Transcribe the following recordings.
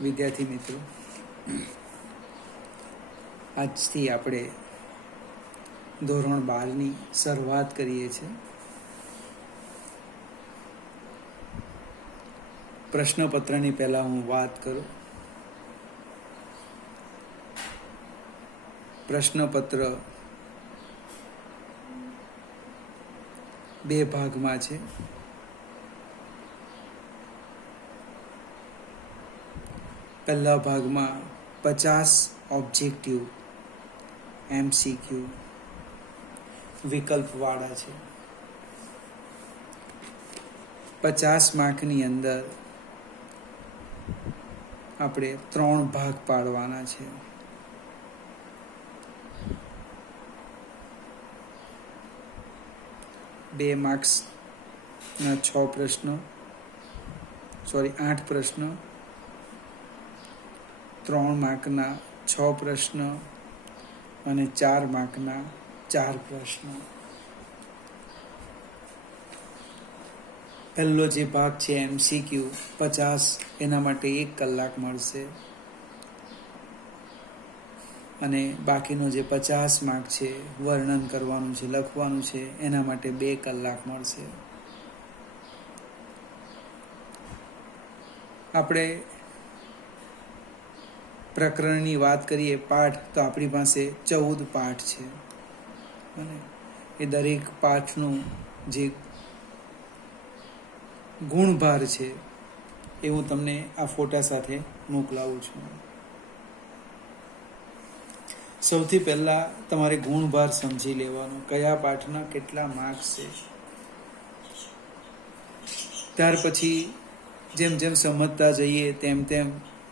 વિદ્યાર્થી મિત્રો, આજથી આપણે ધોરણ 12ની શરૂઆત કરીએ છીએ. પ્રશ્નપત્રની પહેલાં હું વાત કરું. પ્રશ્નપત્ર 2 ભાગમાં છે. પહેલા ભાગમાં 50 ઓબ્જેક્ટિવ MCQ વિકલ્પવાળા છે. 50 માર્કની અંદર આપણે 3 ભાગ પાડવાના છે. બે માર્ક્સના 8 પ્રશ્ન, 3 માર્કના 6 પ્રશ્ન અને 4 માર્કના 4 પ્રશ્ન. પહેલો જે ભાગ છે MCQ 50, એના માટે 1 કલાક મળશે અને બાકીનો જે 50 માર્ક છે, વર્ણન કરવાનું છે, લખવાનું છે, એના માટે 2 કલાક મળશે. આપણે પ્રકરણની વાત કરીએ, પાઠ, તો આપણી પાસે 14 પાઠ છે અને એ દરેક પાઠનું જે ગુણભાર છે એ હું તમને આ ફોટા સાથે મોકલાવું છું. સૌથી પહેલાં તમારે ગુણભાર સમજી લેવાનો, કયા પાઠના કેટલા માર્ક્સ છે. ત્યાર પછી જેમ જેમ સમજતા જઈએ તેમ તેમ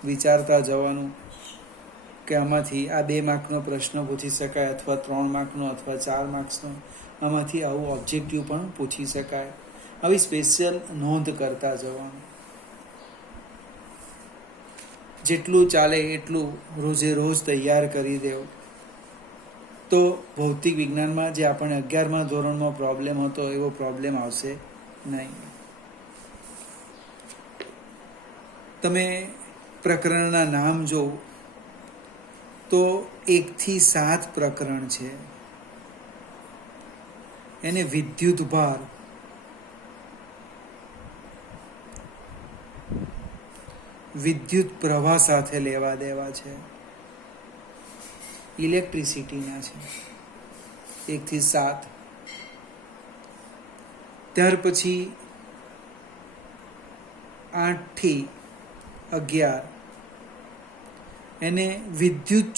વિચારતા જવાનું કે આમાંથી આ 2 માર્કનો પ્રશ્ન પૂછી શકાય, અથવા 3 માર્કનો, અથવા 4 માર્ક્સનો, આમાંથી આવું ઓબ્જેક્ટિવ પણ પૂછી શકાય. આવી સ્પેશિયલ નોંધ કરતા જવાનું. જેટલું ચાલે એટલું રોજે રોજ તૈયાર કરી દેવું. તો ભૌતિક વિજ્ઞાનમાં જે આપણને 11મા ધોરણમાં પ્રોબ્લેમ હતો એવો પ્રોબ્લેમ આવશે નહીં. તમે પ્રકરણના નામ જો તો 1 થી 7 પ્રકરણ છે. એને વિદ્યુત ભાર, વિદ્યુત પ્રવાહ સાથે લેવા દેવા છે. ઇલેક્ટ્રિસિટીના છે 1 થી 7. ત્યાર પછી 8 થી 11 એને વિદ્યુત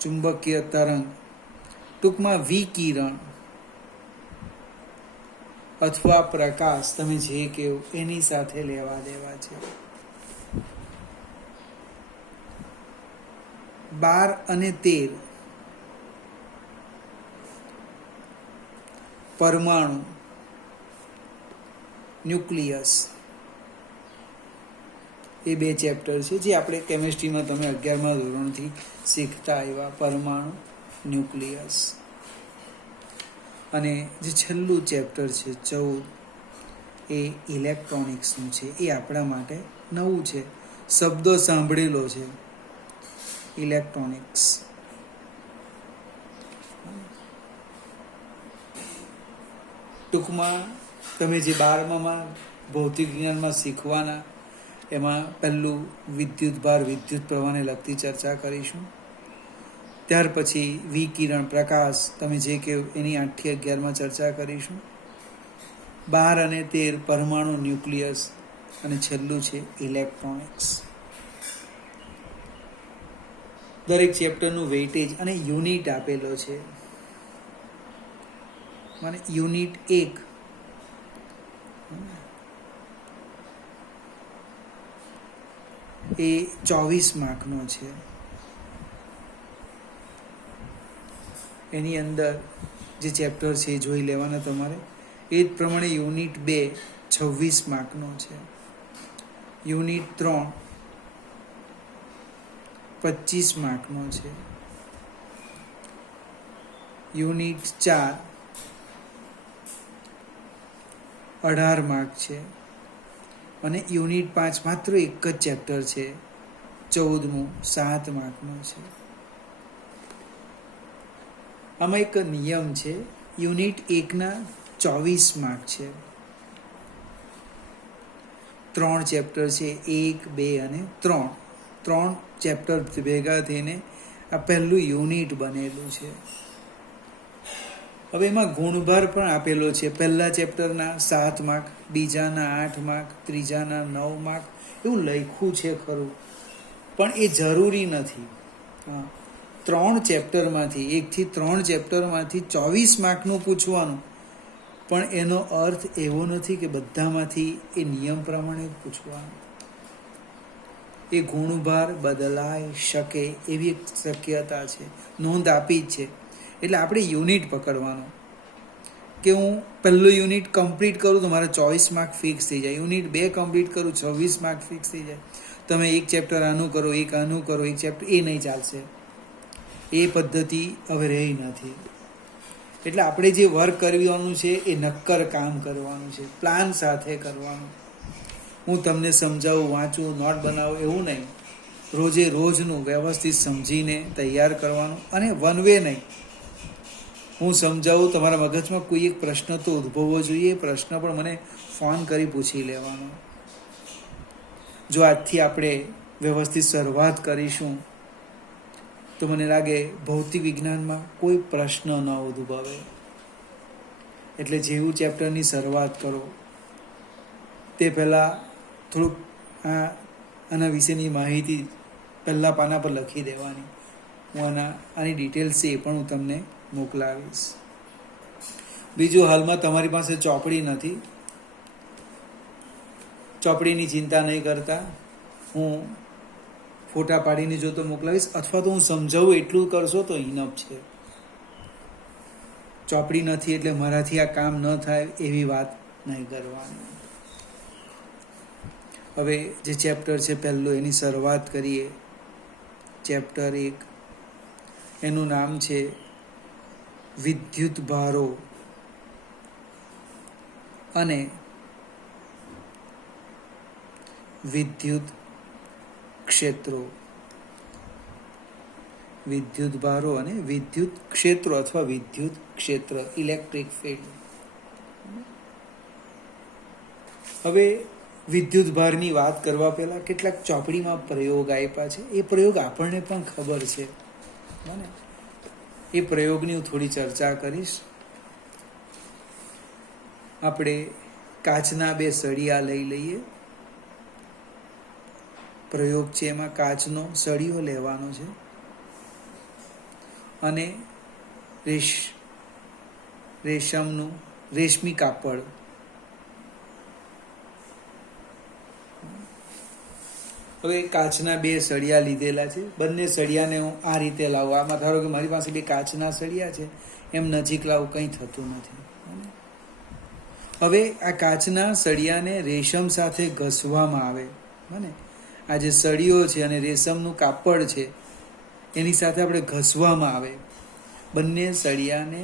ચુંબકીય તરંગ, ટૂંકમાં વિકિરણ અથવા પ્રકાશ, તમે જે કહો એની સાથે લેવા દેવા છે. 12 અને 13 પરમાણુ, ન્યુક્લિયસ, એ 2 ચેપ્ટર છે જે આપણે કેમિસ્ટ્રીમાં તમે 11મા ધોરણથી શીખતા આવ્યા. પરમાણુ, ન્યુક્લિયસ. અને જે છેલ્લું ચેપ્ટર છે 14, એ ઇલેક્ટ્રોનિક્સનું છે. એ આપણા માટે નવું છે, શબ્દો સાંભળેલો છે, ઇલેક્ટ્રોનિક્સ. ટૂંકમાં તમે જે 12માં ભૌતિક વિજ્ઞાનમાં શીખવાના, એમાં પહેલું વિદ્યુત ભાર, વિદ્યુત પ્રવાહને લગતી ચર્ચા કરીશું. ત્યાર પછી વિકિરણ, પ્રકાશ, તમે જે કહો એની 8 થી 11માં ચર્ચા કરીશું. 12 અને 13 પરમાણુ, ન્યુક્લિયસ, અને છેલ્લું છે ઇલેક્ટ્રોનિક્સ. દરેક ચેપ્ટરનું વેઇટેજ અને યુનિટ આપેલો છે. મને યુનિટ 1 એ 24 માર્કનો છે. એની અંદર જે ચેપ્ટર છે એ જોઈ લેવાના તમારે. એ જ પ્રમાણે યુનિટ 2 26 માર્કનો છે. યુનિટ 3 25 માર્કનો છે. યુનિટ 4 18 માર્ક છે અને યુનિટ 5 માત્ર એક જ ચેપ્ટર છે, 14મું 7 માર્કનું છે. આમાં એક નિયમ છે, યુનિટ 1ના 24 માર્ક છે. 3 ચેપ્ટર છે, 1, 2 અને 3. 3 ચેપ્ટર ભેગા થઈને આ પહેલું યુનિટ બનેલું છે. હવે એમાં ગુણભાર પણ આપેલો છે. પહેલા ચેપ્ટરના 7 માર્ક, બીજાના 8 માર્ક, ત્રીજાના 9 માર્ક, એવું લખ્યું છે ખરું, પણ એ જરૂરી નથી. 3 ચેપ્ટરમાંથી 1 થી 3 ચેપ્ટરમાંથી 24 માર્કનું પૂછવાનું, પણ એનો અર્થ એવો નથી કે બધામાંથી એ નિયમ પ્રમાણે પૂછવાનું. એ ગુણભાર બદલાઈ શકે એવી એક શક્યતા છે, નોંધ આપી જ છે. એટલે આપણે યુનિટ પકડવાનો કે હું પહેલું યુનિટ કમ્પ્લીટ કરું તો મારા 24 માર્ક ફિક્સ થઈ જાય, યુનિટ 2 કમ્પ્લીટ કરું 26 માર્ક ફિક્સ થઈ જાય. તમે એક ચેપ્ટર આનું કરો, એક આનું કરો, એક ચેપ્ટર, એ નહીં ચાલશે. એ પદ્ધતિ હવે રહી નથી. એટલે આપણે જે વર્ક કરવાનું છે એ નક્કર કામ કરવાનું છે, પ્લાન સાથે કરવાનું. હું તમને સમજાવું, વાંચું, નોટ બનાવું એવું નહીં. રોજે રોજનું વ્યવસ્થિત સમજીને તૈયાર કરવાનું, અને વન વે નહીં. હું સમજાવું, તમારા મગજમાં કોઈ એક પ્રશ્ન તો ઉદ્ભવવો જોઈએ, પ્રશ્ન પણ મને ફોન કરી પૂછી લેવાનો. જો આજથી આપણે વ્યવસ્થિત શરૂઆત કરીશું તો મને લાગે ભૌતિક વિજ્ઞાનમાં કોઈ પ્રશ્ન ન ઉદ્ભવે. એટલે જેવું ચેપ્ટરની શરૂઆત કરો તે પહેલાં થોડુંક આના વિશેની માહિતી પહેલાં પાના પર લખી દેવાની. હું આની ડિટેલ્સ છે એ પણ હું તમને મોકલાવીશ. બીજું, હાલમાં તમારી પાસે ચોપડી નથી, ચોપડીની ચિંતા નહીં કરતા. હું ફોટા પાડીને જો તો મોકલાવીશ, અથવા તો હું સમજાવું એટલું કરશો તો ઇનફ છે. ચોપડી નથી એટલે મારાથી આ કામ ન થાય એવી વાત નહીં કરવાની. હવે જે ચેપ્ટર છે પહેલું, એની શરૂઆત કરીએ. ચેપ્ટર 1, એનું નામ છે વિદ્યુત ભારો અને વિદ્યુત ક્ષેત્રો. વિદ્યુત ભારો અને વિદ્યુત ક્ષેત્રો અથવા વિદ્યુત ક્ષેત્ર, ઇલેક્ટ્રિક ફિલ્ડ. હવે વિદ્યુત ભારની વાત કરવા પહેલાં કેટલાક ચોપડીમાં પ્રયોગ આપ્યા છે. એ પ્રયોગ આપણને પણ ખબર છે, બરાબર? એ પ્રયોગની હું થોડી ચર્ચા કરીશ. આપણે કાચના 2 સળિયા લઈ લઈએ. પ્રયોગ છે એમાં કાચનો સળિયો લેવાનો છે અને રેશમી કાપડ, હવે કાચના 2 સળિયા લીધેલા છે. બંને સળિયાને હું આ રીતે લાવું. આમાં ધારો કે મારી પાસે 2 કાચના સળિયા છે, એમ નજીક લાવું, કંઈ થતું નથી. હવે આ કાચના સળિયાને રેશમ સાથે ઘસવામાં આવે, બને આ જે સળિયો છે અને રેશમનું કાપડ છે એની સાથે આપણે ઘસવામાં આવે. બંને સળિયાને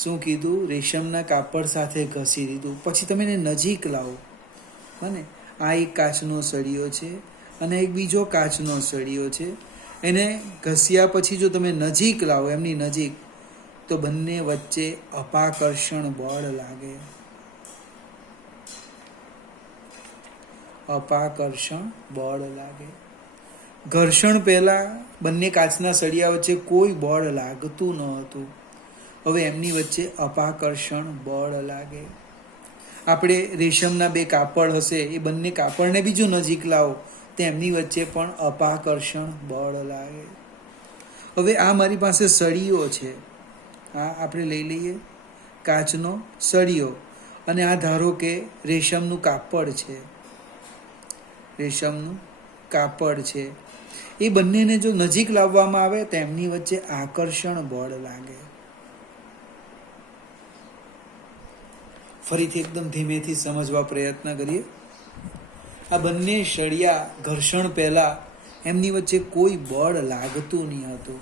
શું કીધું? રેશમના કાપડ સાથે ઘસી દીધું. પછી તમે એને નજીક લાવો, બને આ એક કાચનો સળિયો છે અને એક બીજો કાચનો સળિયો છે. એને ઘસ્યા પછી જો તમે નજીક લાવો, એમની નજીક, તો બંને વચ્ચે અપાકર્ષણ બળ લાગે. અપાકર્ષણ બળ લાગે. ઘર્ષણ પહેલા બંને કાચના સળિયા વચ્ચે કોઈ બળ લાગતું ન હતું. હવે એમની વચ્ચે અપાકર્ષણ બળ લાગે. આપણે રેશમના 2 કાપડ હશે, એ બંને કાપડને બીજું નજીક લાવો તો એમની વચ્ચે પણ અપાકર્ષણ બળ લાગે. હવે આ મારી પાસે સળિયો છે, આ આપણે લઈ લઈએ કાચનો સળિયો, અને આ ધારો કે રેશમનું કાપડ છે. રેશમનું કાપડ છે, એ બંનેને જો નજીક લાવવામાં આવે તો એમની વચ્ચે આકર્ષણ બળ લાગે. ફરીથી એકદમ ધીમેથી સમજવા પ્રયત્ન કરીએ. આ બંને સળિયા ઘર્ષણ પહેલા એમની વચ્ચે કોઈ બળ લાગતું નહીં હતું.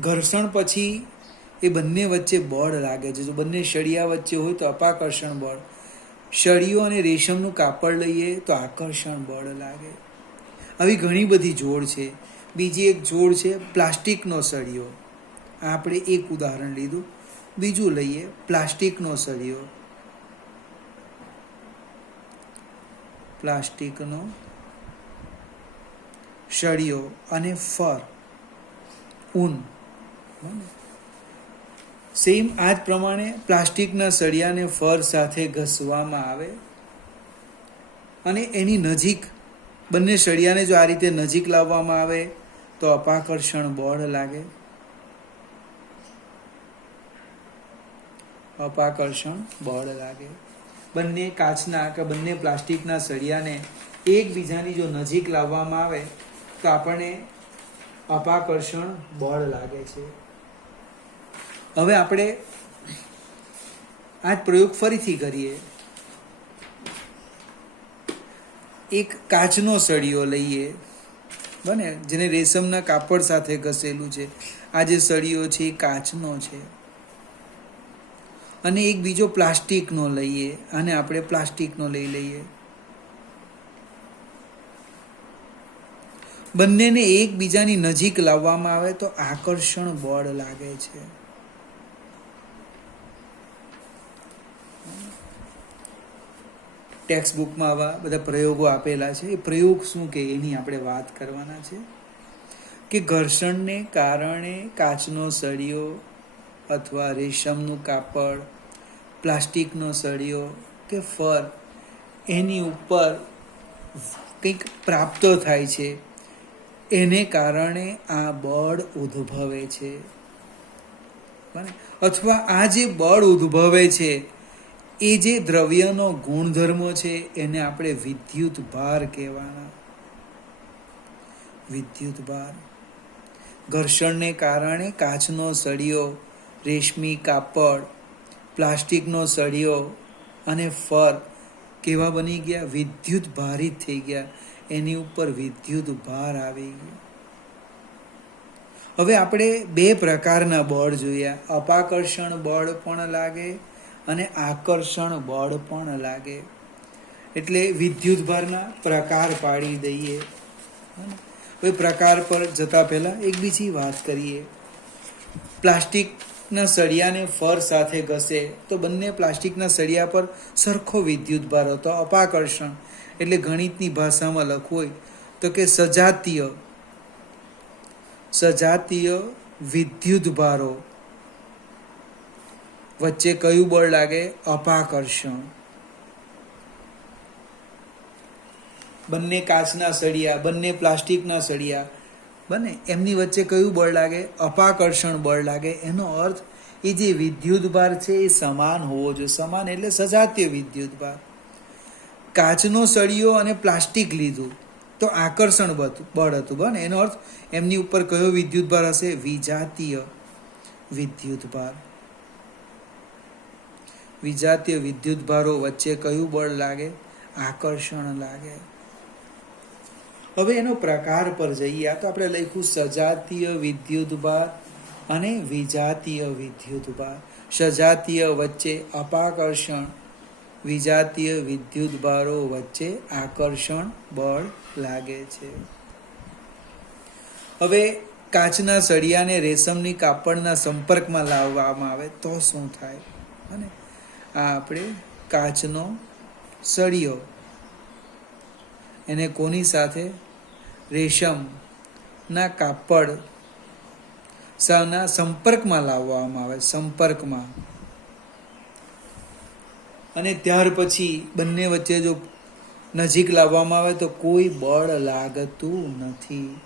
ઘર્ષણ પછી એ બંને વચ્ચે બળ લાગે છે. જો બંને સળિયા વચ્ચે હોય તો અપાકર્ષણ બળ, સળિયો અને રેશમનું કાપડ લઈએ તો આકર્ષણ બળ લાગે. આવી ઘણી બધી જોડ છે. બીજી એક જોડ છે પ્લાસ્ટિકનો સળિયો. આપણે એક ઉદાહરણ લીધું. બીજું લઈએ પ્લાસ્ટિકનો સળિયો. પ્લાસ્ટિકનો સળિયો અને ફર, ઊન. સેમ આ જ પ્રમાણે પ્લાસ્ટિકના સળિયાને ફર સાથે ઘસવામાં આવે અને એની નજીક બંને સળિયાને જો આ રીતે નજીક લાવવામાં આવે તો અપાકર્ષણ બળ લાગે. અપાકર્ષણ બળ લાગે. બંને કાચના કે બંને પ્લાસ્ટિકના સળિયાને એકબીજાની જો નજીક લાવવામાં આવે તો આપણને અપાકર્ષણ બળ લાગે છે. હવે આપણે આ પ્રયોગ ફરીથી કરીએ. એક કાચનો સળિયો લઈએ, બને, જેને રેશમના કાપડ સાથે ઘસેલું છે. આ જે સળિયો છે એ કાચનો છે. અને એક બીજો પ્લાસ્ટિકનો લઈએ, અને આપણે પ્લાસ્ટિકનો લઈ લઈએ. બંનેને એકબીજાની નજીક લાવવામાં આવે તો આકર્ષણ બળ લાગે છે. ટેક્સ્ટ બુકમાં આવા બધા પ્રયોગો આપેલા છે. એ પ્રયોગ શું કે એની આપણે વાત કરવાના છે. કે ઘર્ષણને કારણે કાચનો સળિયો અથવા રેશમનું કાપડ, પ્લાસ્ટિકનો સળિયો કે ફર, એની ઉપર કંઈક પ્રાપ્ત થાય છે. એને કારણે આ બળ ઉદ્ભવે છે. અથવા આ જે બળ ઉદ્ભવે છે એ જે દ્રવ્યનો ગુણધર્મ છે એને આપણે વિદ્યુત ભાર કહેવાના. વિદ્યુત ભાર. ઘર્ષણને કારણે કાચનો સળિયો, રેશમી કાપડ, પ્લાસ્ટિકનો સળિયો અને ફર કેવા બની ગયા? વિદ્યુત ભારિત થઈ ગયા. એની ઉપર વિદ્યુત ભાર આવી ગયો. હવે આપણે બે પ્રકારના બળ જોયા. અપાકર્ષણ બળ પણ લાગે અને આકર્ષણ બળ પણ લાગે. એટલે વિદ્યુત ભારના પ્રકાર પાડી દઈએ. હવે પ્રકાર પર જતા પહેલા એક બીજી વાત કરીએ. પ્લાસ્ટિકના સળિયાને ફર સાથે ઘસે તો બંને પ્લાસ્ટિકના સળિયા પર સરખો વિદ્યુત ભાર હતો. અપાકર્ષણ એટલે ગણિતની ભાષામાં લખવું હોય તો કે સજાતીય વિદ્યુત ભારો વચ્ચે કયું બળ લાગે? અપાકર્ષણ. બંને કાચના સળિયા, બંને પ્લાસ્ટિકના સળિયા, બને, એમની વચ્ચે કયું બળ લાગે? અપાકર્ષણ બળ લાગે. એનો અર્થ એ જે વિદ્યુત ભાર છે એ સમાન હોવો જોઈએ. સમાન એટલે સજાતીય વિદ્યુત ભાર. કાચનો સળિયો અને પ્લાસ્ટિક લીધું તો આકર્ષણ બળ હતું, બને, એનો અર્થ એમની ઉપર કયો વિદ્યુત ભાર હશે? વિજાતીય વિદ્યુત ભાર. વિજાતીય વિદ્યુત ભારો વચ્ચે કયું બળ લાગે? આકર્ષણ લાગે. હવે એનો પ્રકાર પર જઈએ. આ તો આપણે લખ્યું સજાતીય વિદ્યુત ભાર અને વિજાતીય વિદ્યુત ભાર. સજાતીય વચ્ચે અપાકર્ષણ, વિજાતીય વિદ્યુત ભારો વચ્ચે આકર્ષણ બળ લાગે છે. હવે કાચના સળિયાને રેશમની કાપડના સંપર્કમાં લાવવામાં આવે તો શું થાય? અને આ આપણે કાચનો સળિયો એને કોની સાથે? રેશમના કાપડ ના સંપર્કમાં લાવવામાં આવે. સંપર્કમાં. અને ત્યાર પછી બંને વચ્ચે જો નજીક લાવવામાં આવે તો કોઈ બળ લાગતું નથી.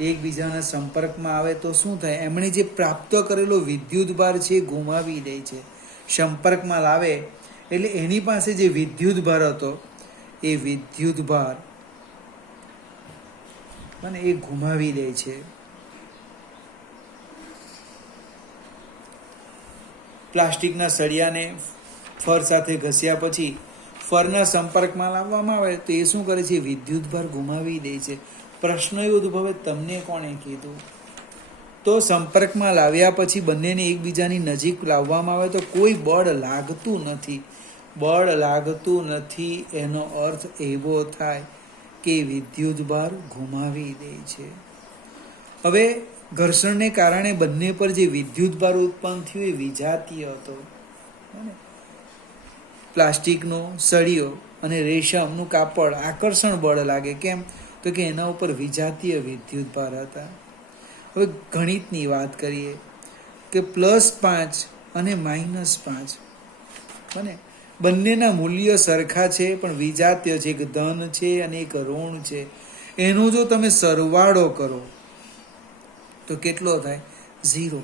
એકબીજાના સંપર્કમાં આવે તો શું થાય? એમણે જે પ્રાપ્ત કરેલો વિદ્યુત ભાર છે એ ગુમાવી દે છે. સંપર્કમાં લાવે એટલે એની પાસે જે વિદ્યુત ભાર હતો એ વિદ્યુત ભાર અને એ ગુમાવી દે છે. પ્લાસ્ટિકના સળિયાને ફર સાથે ઘસ્યા પછી ફરના સંપર્કમાં લાવવામાં આવે તો એ શું કરે છે? વિદ્યુત ભાર ગુમાવી દે છે. પ્રશ્ન એ ઉદ્ભવે, તમને કોણે કીધું? તો સંપર્કમાં લાવ્યા પછી બંનેને એકબીજાની નજીક લાવવામાં આવે તો કોઈ બળ લાગતું નથી. બળ લાગતું નથી એનો અર્થ એવો થાય કે વિદ્યુતભાર ગુમાવી દે છે. હવે ઘર્ષણને કારણે બંને પર જે વિદ્યુતભાર ઉત્પન્ન થયો એ વિજાતીય હતો. પ્લાસ્ટિકનો સળિયો અને રેશમનું કાપડ આકર્ષણ બળ લાગે. કેમ? તો કે એના ઉપર વિજાતીય વિદ્યુતભાર હતા. હવે ગણિતની વાત કરીએ કે +5 અને -5 બને બંનેના મૂલ્ય સરખા છે, પણ વિજાતીય છે. એક ધન છે અને એક ઋણ છે. એનો જો તમે સરવાળો કરો તો કેટલો થાય? 0.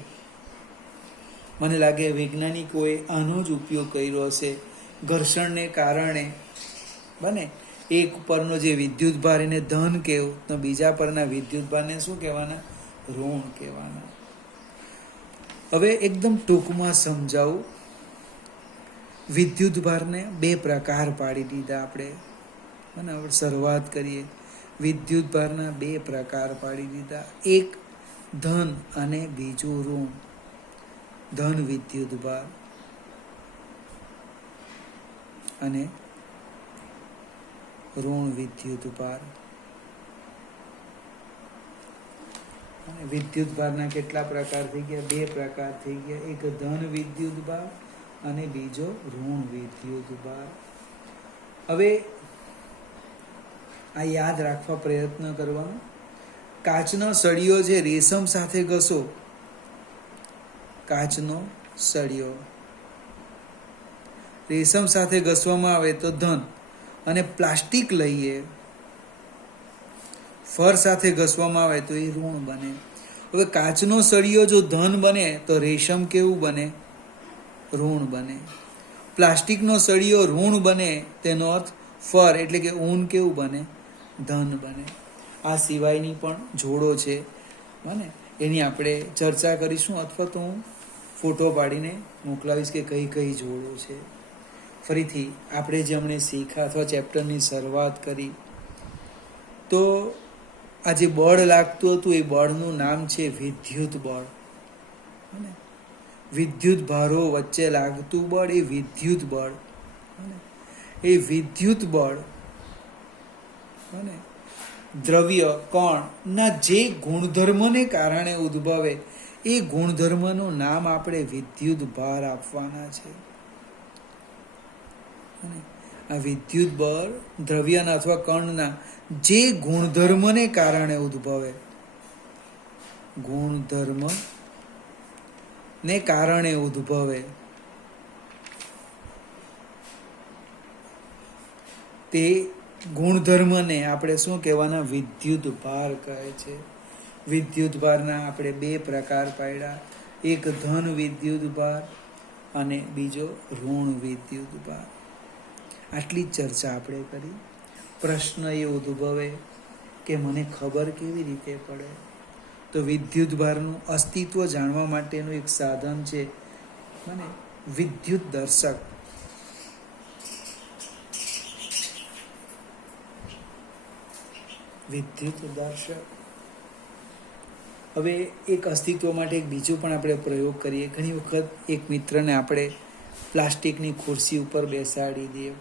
મને લાગે વૈજ્ઞાનિકોએ આનો જ ઉપયોગ કર્યો હશે. ઘર્ષણને કારણે બને એક પરનો જે વિદ્યુતભાર એને ધન કહેવું, તો બીજા પરના વિદ્યુતભારને શું કહેવાના? ઋણ કહેવાના. હવે એકદમ ટૂંકમાં સમજાવું. વિદ્યુતભારને 2 પ્રકાર પાડી દીધા આપણે. બરાબર, શરૂઆત કરીએ. વિદ્યુતભારના 2 પ્રકાર પાડી દીધા. એક ધન અને બીજું ઋણ. ધન વિદ્યુતભાર અને ઋણ વિદ્યુતભાર. વિદ્યુતભારના કેટલા પ્રકાર થઈ ગયા? 2 પ્રકાર થઈ ગયા. એક ધન વિદ્યુતભાર અને બીજો ઋણ વિદ્યુતભાર. હવે આ યાદ રાખવા પ્રયત્ન કરવાનો. કાચનો સળિયો છે, રેશમ સાથે ઘસો. કાચનો સળિયો રેશમ સાથે ઘસવામાં આવે તો ધન, અને પ્લાસ્ટિક લઈએ ફર સાથે ઘસવામાં આવે તો એ ઋણ બને. હવે કાચનો સળિયો જો ધન બને તો રેશમ કેવું બને? ઋણ બને. પ્લાસ્ટિકનો સળિયો ઋણ બને તેનો અર્થ ફર એટલે કે ઊન કેવું બને? ધન બને. આ સિવાયની પણ જોડો છે બને, એની આપણે ચર્ચા કરીશું, અથવા તો હું ફોટો પાડીને મોકલાવીશ કે કઈ કઈ જોડો છે. ફરીથી આપણે જે હમણે શીખ્યા અથવા ચેપ્ટરની શરૂઆત કરી, તો આ જે બળ લાગતું હતું એ બળનું નામ છે વિદ્યુત બળ. વિદ્યુત ભારો વચ્ચે લાગતું બળ એ વિદ્યુત બળ. એ વિદ્યુત બળ દ્રવ્ય કણના જે ગુણધર્મને કારણે ઉદ્ભવે એ ગુણધર્મનું નામ આપણે વિદ્યુત ભાર આપવાના છે. આ વિદ્યુત બળ દ્રવ્યના અથવા કણના જે ગુણધર્મને કારણે ઉદ્ભવે, ગુણધર્મ ને કારણે ઉદ્ભવે, તે ગુણધર્મને આપણે શું કહેવાના? વિદ્યુત ભાર કહે છે. વિદ્યુત ભારના આપણે 2 પ્રકાર પાડ્યા. એક ધન વિદ્યુત ભાર અને બીજો ઋણ વિદ્યુત ભાર. આટલી જ ચર્ચા આપણે કરી. પ્રશ્ન એ ઉદ્ભવે કે મને ખબર કેવી રીતે પડે? તો વિદ્યુત ભારનું અસ્તિત્વ જાણવા માટેનું એક સાધન છે મને વિદ્યુત દર્શક. વિદ્યુત દર્શક. હવે એક અસ્તિત્વ માટે એક બીજો પણ આપણે પ્રયોગ કરીએ. ઘણી વખત એક મિત્રને આપણે પ્લાસ્ટિકની ખુરશી ઉપર બેસાડી દઈએ,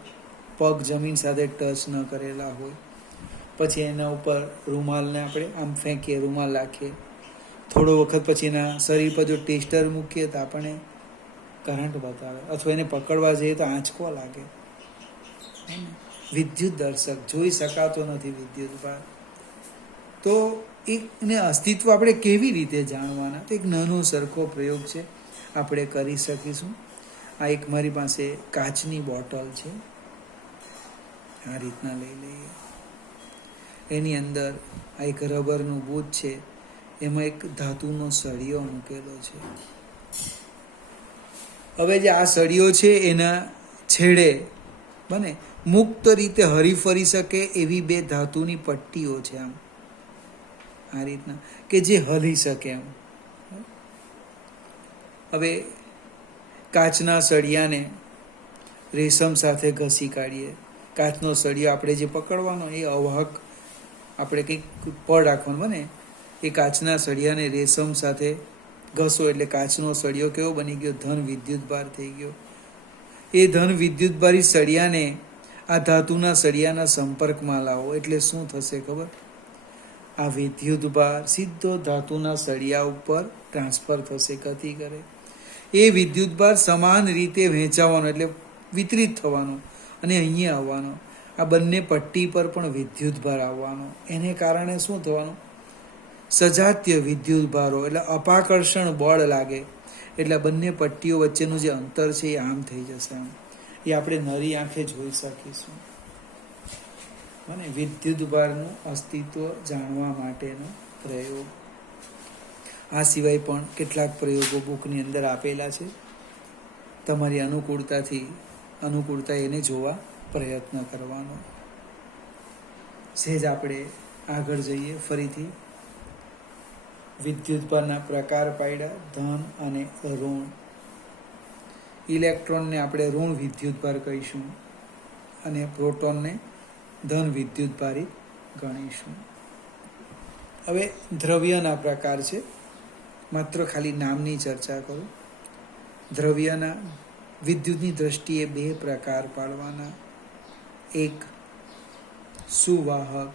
પગ જમીન સાથે ટચ ન કરેલા હોય, પછી એના ઉપર રૂમાલને આપણે આમ ફેંકીએ, રૂમાલ રાખીએ. થોડો વખત પછી એના શરીર પર જો ટેસ્ટર મૂકીએ તો આપણને કરંટ બતાવે, અથવા એને પકડવા જઈએ તો આંચકો લાગે. વિદ્યુત દર્શક જોઈ શકાતો નથી વિદ્યુત ભાર. તો એને અસ્તિત્વ આપણે કેવી રીતે જાણવાના? તો એક નાનો સરખો પ્રયોગ છે, આપણે કરી શકીશું. આ એક મારી પાસે કાચની બોટલ છે, આ રીતના લઈ લઈએ. એની અંદર આ એક રબરનું બૂચ છે, એમાં એક ધાતુનો સળિયો મૂકેલો છે. હવે જે આ સળિયો છે એના છેડે બને મુક્ત રીતે હરીફરી શકે એવી 2 ધાતુની પટ્ટીઓ છે, આમ આ રીતના, કે જે હલી શકે એમ. હવે કાચના સળિયાને રેશમ સાથે ઘસી કાઢીએ. કાચનો સળિયો આપણે જે પકડવાનો એ અવાહક, આપણે કંઈક પડ રાખવાનું બને એ કાચના સળિયાને રેશમ સાથે ઘસો એટલે કાચનો સળિયો કેવો બની ગયો? ધન વિદ્યુત ભાર થઈ ગયો. એ ધન વિદ્યુત ભારી સળિયાને આ ધાતુના સળિયાના સંપર્કમાં લાવો એટલે શું થશે ખબર? આ વિદ્યુત ભાર સીધો ધાતુના સળિયા ઉપર ટ્રાન્સફર થશે, ગતિ કરે. એ વિદ્યુત ભાર સમાન રીતે વહેંચાવાનો એટલે વિતરિત થવાનો અને અહીંયા આવવાનો. આ બંને પટ્ટી પર પણ વિદ્યુત ભાર આવવાનો. એને કારણે શું થવાનું? સજાતીય વિદ્યુત ભારો એટલે અપાકર્ષણ બળ લાગે એટલે બંને પટ્ટીઓ વચ્ચેનું જે અંતર છે એ આમ થઈ જશે. આમ એ આપણે નરી આંખે જોઈ શકીશું. અને વિદ્યુત ભારનું અસ્તિત્વ જાણવા માટેનો પ્રયોગ. આ સિવાય પણ કેટલાક પ્રયોગો બુકની અંદર આપેલા છે. તમારી અનુકૂળતા એને જોવા પ્રયત્ન કરવાનો. સહેજ આપણે આગળ જઈએ ફરીથી. વિદ્યુતભારના પ્રકાર પાડ્યા, ધન અને ઋણ. ઇલેક્ટ્રોનને આપણે ઋણ વિદ્યુતભાર કહીશું અને પ્રોટોનને ધન વિદ્યુતભારી ગણીશું. હવે દ્રવ્યના પ્રકાર છે, માત્ર ખાલી નામની ચર્ચા કરું. દ્રવ્યના વિદ્યુતની દ્રષ્ટિએ 2 પ્રકાર પાડવાના. એક સુવાહક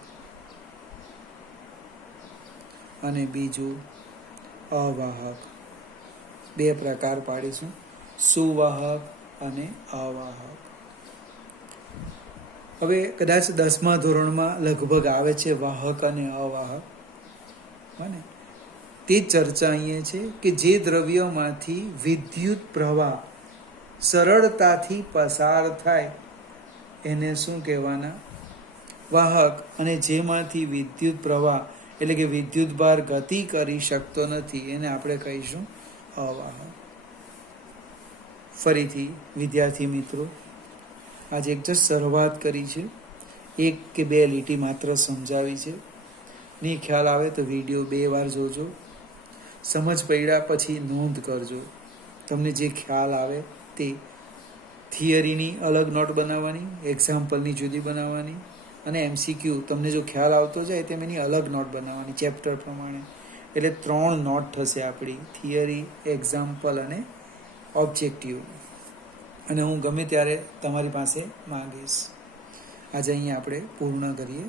અને બીજું અવાહક. 2 પ્રકાર પાડીશું, સુવાહક અને અવાહક. હવે કદાચ 10મા ધોરણમાં લગભગ આવે છે વાહક અને અવાહક. અને તે ચર્ચા અહીંયા છે કે જે દ્રવ્યમાંથી વિદ્યુત પ્રવાહ સરળતાથી પસાર થાય એને શું કહેવાના? વાહક. અને જેમાંથી વિદ્યુત પ્રવાહ એટલે કે વિદ્યુત ભાર ગતિ કરી શકતો નથી એને આપણે કહીશું અવાહક. ફરીથી વિદ્યાર્થી મિત્રો, આજે એક જસ્ટ શરૂઆત કરી છે, 1 કે 2 લીટી માત્ર સમજાવી છે. નહીં ખ્યાલ આવે તો વિડીયો 2 વાર જોજો. સમજ પડ્યા પછી નોંધ કરજો. તમને જે ખ્યાલ આવે તે. થિયરીની અલગ નોટ બનાવવાની, એક્ઝામ્પલની જુદી બનાવવાની અને MCQ તમને જો ખ્યાલ આવતો જાય તેમ એની અલગ નોટ બનાવવાની ચેપ્ટર પ્રમાણે. એટલે 3 નોટ થશે આપણી, થિયરી, એક્ઝામ્પલ અને ઓબ્જેક્ટિવ. અને હું ગમે ત્યારે તમારી પાસે માંગીશ. આજે અહીંયા આપણે પૂર્ણ કરીએ.